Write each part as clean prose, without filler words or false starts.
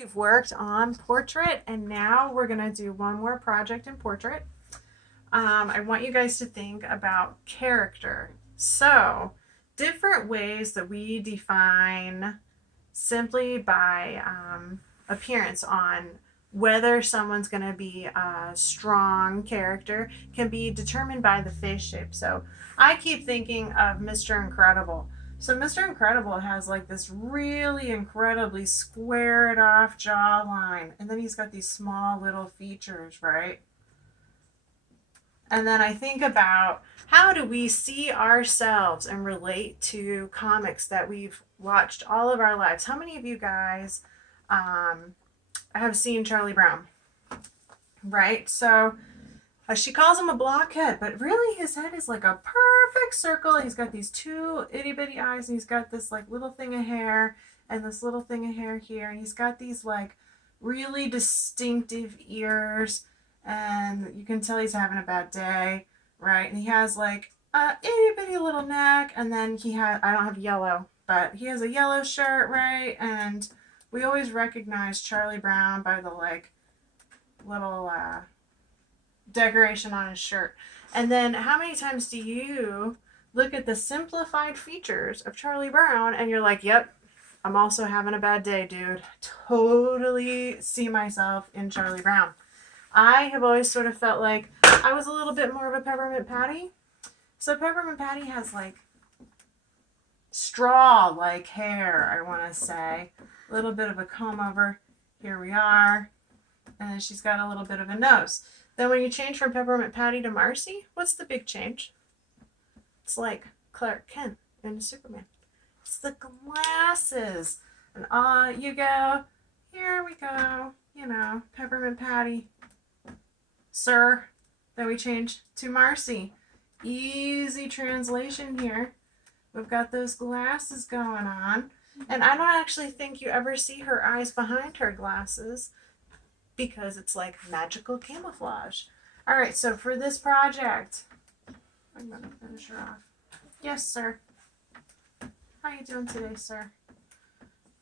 We've worked on portrait and now we're going to do one more project in portrait. I want you guys to think about character. So, different ways that we define simply by appearance on whether someone's going to be a strong character can be determined by the face shape. So, I keep thinking of Mr. Incredible. So Mr. Incredible has like this really incredibly squared off jawline, and then he's got these small little features, right? And then I think about how do we see ourselves and relate to comics that we've watched all of our lives. How many of you guys have seen Charlie Brown? Right? So she calls him a blockhead, but really his head is like a perfect circle. He's got these two itty bitty eyes, and he's got this like little thing of hair and this little thing of hair here, and he's got these like really distinctive ears, and you can tell he's having a bad day, right? And he has like a itty bitty little neck, and then I don't have yellow, but he has a yellow shirt, right? And we always recognize Charlie Brown by the like little decoration on his shirt. And then how many times do you look at the simplified features of Charlie Brown and you're like, yep, I'm also having a bad day, dude. Totally see myself in Charlie Brown. I have always sort of felt like I was a little bit more of a Peppermint Patty. So Peppermint Patty has like straw like hair, I want to say. A little bit of a comb over. Here we are. And then she's got a little bit of a nose. Then when you change from Peppermint Patty to Marcy, what's the big change? It's like Clark Kent in Superman. It's the glasses. And you go, here we go, Peppermint Patty, sir. Then we change to Marcy. Easy translation here. We've got those glasses going on. And I don't actually think you ever see her eyes behind her glasses, because it's like magical camouflage. All right, so for this project, I'm going to finish her off. Yes, sir. How you doing today, sir?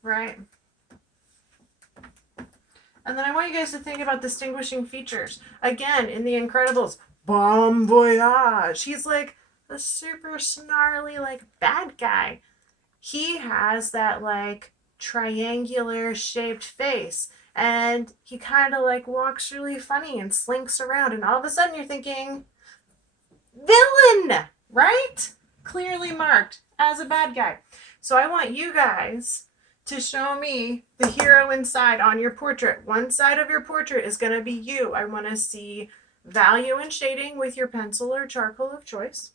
Right. And then I want you guys to think about distinguishing features. Again, in The Incredibles, Bon Voyage. He's like a super snarly, like, bad guy. He has that, like, triangular shaped face. And he kind of like walks really funny and slinks around. And all of a sudden you're thinking, villain, right? Clearly marked as a bad guy. So I want you guys to show me the hero inside on your portrait. One side of your portrait is going to be you. I want to see value and shading with your pencil or charcoal of choice.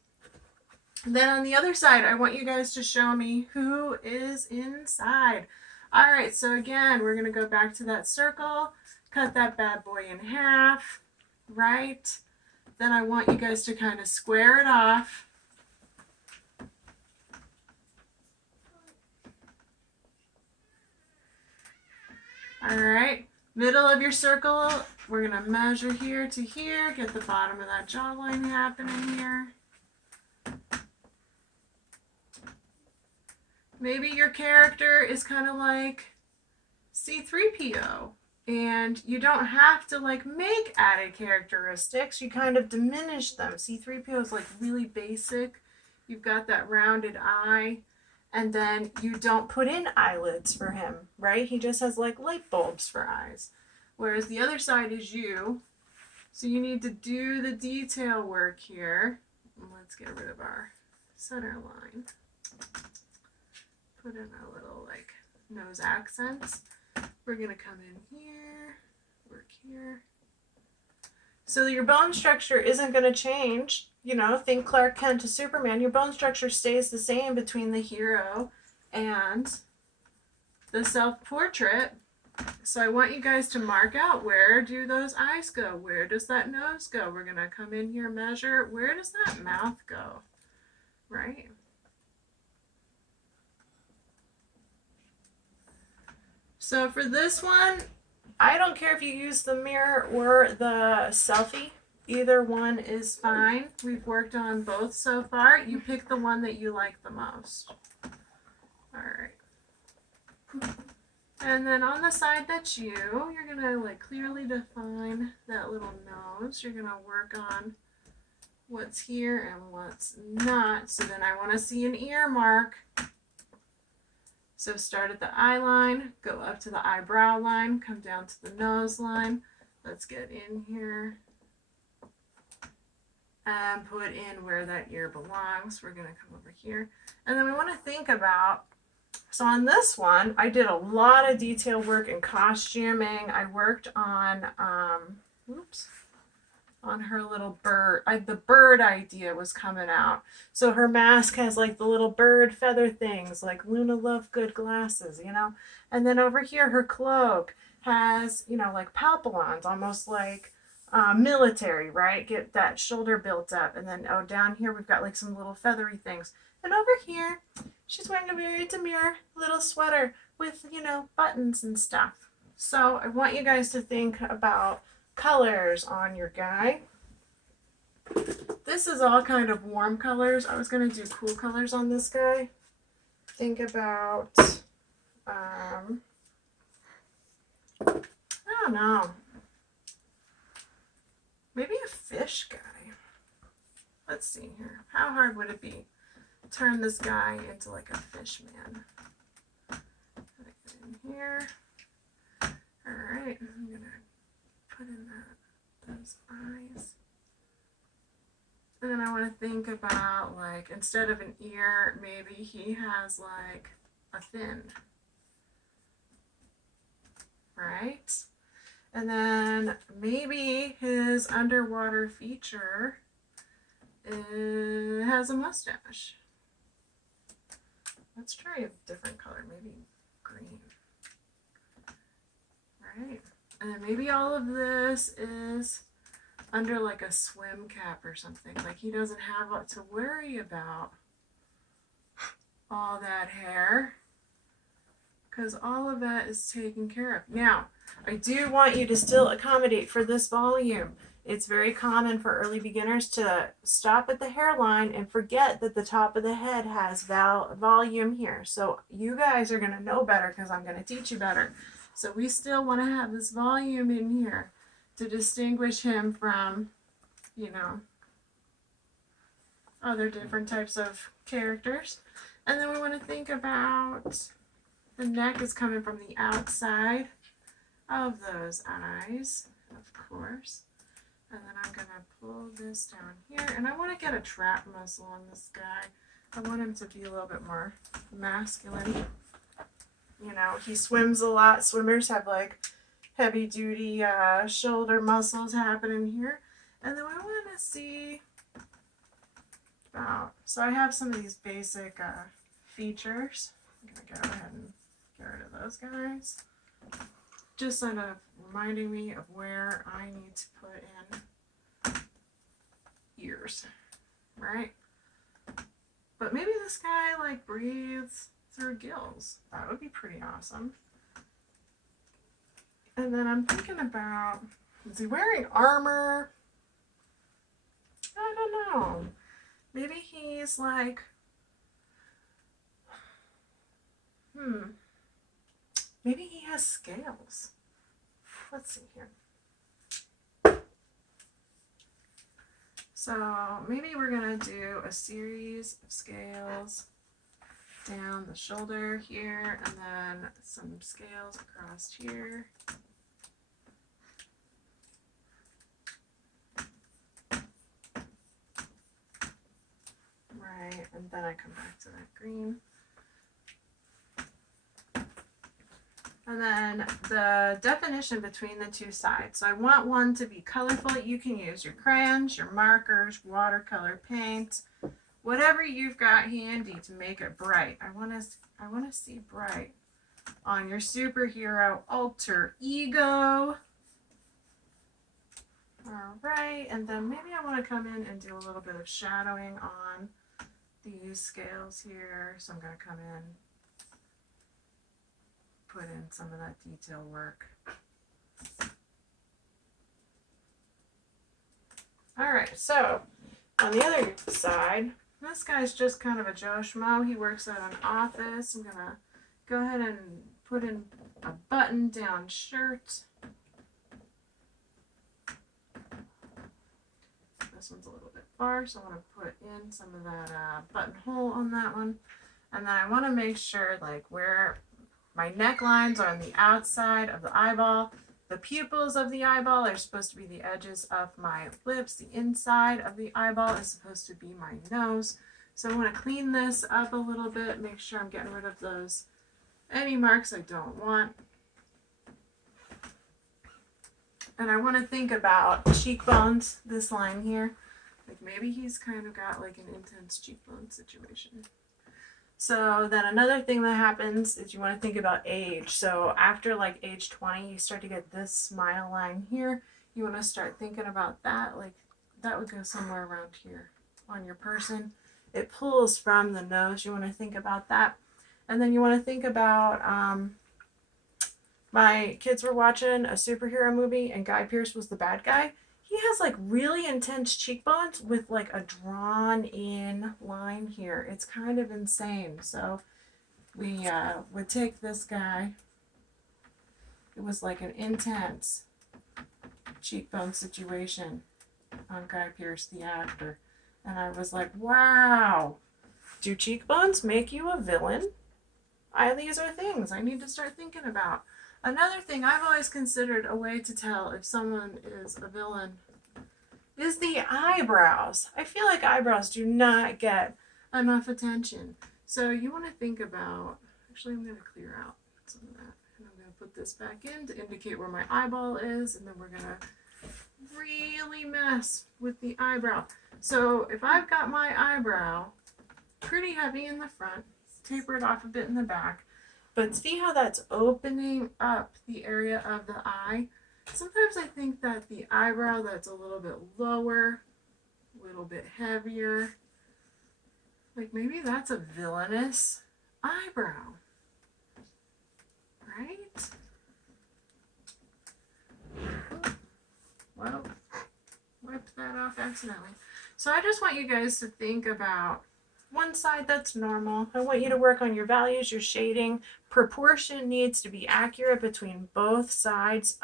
Then on the other side, I want you guys to show me who is inside. All right, so again, we're going to go back to that circle, cut that bad boy in half, right? Then I want you guys to kind of square it off. All right, middle of your circle, we're going to measure here to here, get the bottom of that jawline happening here. Maybe your character is kind of like C-3PO, and you don't have to like make added characteristics. You kind of diminish them. C-3PO is like really basic. You've got that rounded eye, and then you don't put in eyelids for him, right? He just has like light bulbs for eyes. Whereas the other side is you. So you need to do the detail work here. Let's get rid of our center line. Put in our little like nose accents. We're gonna come in here, work here. So your bone structure isn't gonna change. Think Clark Kent to Superman. Your bone structure stays the same between the hero and the self-portrait. So I want you guys to mark out, where do those eyes go? Where does that nose go? We're gonna come in here, measure. Where does that mouth go? Right? So for this one, I don't care if you use the mirror or the selfie. Either one is fine. We've worked on both so far. You pick the one that you like the most. All right. And then on the side that's you, you're gonna like clearly define that little nose. You're gonna work on what's here and what's not. So then I want to see an ear mark. So start at the eye line, go up to the eyebrow line, come down to the nose line. Let's get in here and put in where that ear belongs. We're going to come over here. And then we want to think about, so on this one, I did a lot of detail work in costuming. I worked on, on her little bird. The bird idea was coming out. So her mask has like the little bird feather things, like Luna Lovegood glasses, you know? And then over here, her cloak has, you know, like palpalons, almost like military, right? Get that shoulder built up. And then, oh, down here, we've got like some little feathery things. And over here, she's wearing a very demure little sweater with, you know, buttons and stuff. So I want you guys to think about colors on your guy. This is all kind of warm colors. I was going to do cool colors on this guy. Think about, I don't know, maybe a fish guy. Let's see here. How hard would it be to turn this guy into like a fish man? Put it in here. All right, I'm going to put in those eyes. And then I want to think about, like, instead of an ear, maybe he has like a fin, right? And then maybe his underwater feature has a mustache. Let's try a different color, maybe green. Right? And then maybe all of this is under like a swim cap or something. Like he doesn't have to worry about all that hair because all of that is taken care of. Now, I do want you to still accommodate for this volume. It's very common for early beginners to stop at the hairline and forget that the top of the head has volume here. So you guys are going to know better because I'm going to teach you better. So we still want to have this volume in here to distinguish him from, you know, other different types of characters. And then we want to think about the neck is coming from the outside of those eyes, of course. And then I'm going to pull this down here. And I want to get a trap muscle on this guy. I want him to be a little bit more masculine. You know, he swims a lot. Swimmers have like heavy duty shoulder muscles happening here. And then we want to see about, so I have some of these basic features. I'm going to go ahead and get rid of those guys. Just sort of reminding me of where I need to put in ears, right? But maybe this guy like breathes through gills. That would be pretty awesome. And then I'm thinking about, is he wearing armor? I don't know. Maybe he's like, maybe he has scales. Let's see here. So maybe we're gonna do a series of scales down the shoulder here, and then some scales across here. Right, and then I come back to that green. And then the definition between the two sides. So I want one to be colorful. You can use your crayons, your markers, watercolor paint, whatever you've got handy to make it bright. I want to see bright on your superhero alter ego. All right, and then maybe I want to come in and do a little bit of shadowing on these scales here. So I'm going to come in, put in some of that detail work. All right, so on the other side, this guy's just kind of a Joe Schmo. He works at an office. I'm gonna go ahead and put in a button-down shirt. This one's a little bit far, so I want to put in some of that buttonhole on that one. And then I want to make sure like where my necklines are on the outside of the eyeball. The pupils of the eyeball are supposed to be the edges of my lips. The inside of the eyeball is supposed to be my nose. So I want to clean this up a little bit, make sure I'm getting rid of those, any marks I don't want. And I want to think about cheekbones, this line here. Like maybe he's kind of got like an intense cheekbone situation. So then another thing that happens is you want to think about age. So after like age 20, you start to get this smile line here. You want to start thinking about that. Like that would go somewhere around here on your person. It pulls from the nose. You want to think about that. And then you want to think about, my kids were watching a superhero movie and Guy Pearce was the bad guy. He has like really intense cheekbones with like a drawn in line here. It's kind of insane. So we would take this guy. It was like an intense cheekbone situation on Guy Pearce, the actor. And I was like, wow, do cheekbones make you a villain? These are things I need to start thinking about. Another thing I've always considered a way to tell if someone is a villain is the eyebrows. I feel like eyebrows do not get enough attention. So you want to think about, actually I'm going to clear out some of that. And I'm going to put this back in to indicate where my eyeball is. And then we're going to really mess with the eyebrow. So if I've got my eyebrow pretty heavy in the front, tapered off a bit in the back, but see how that's opening up the area of the eye? Sometimes I think that the eyebrow that's a little bit lower, a little bit heavier, like maybe that's a villainous eyebrow, right? Well, wiped that off accidentally. So I just want you guys to think about one side that's normal. I want you to work on your values, your shading. Proportion needs to be accurate between both sides,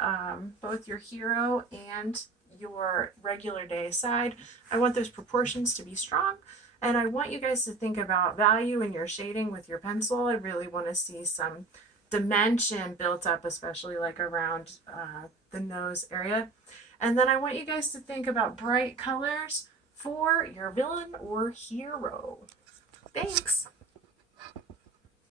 both your hero and your regular day side. I want those proportions to be strong. And I want you guys to think about value in your shading with your pencil. I really want to see some dimension built up, especially like around the nose area. And then I want you guys to think about bright colors for your villain or hero. Thanks.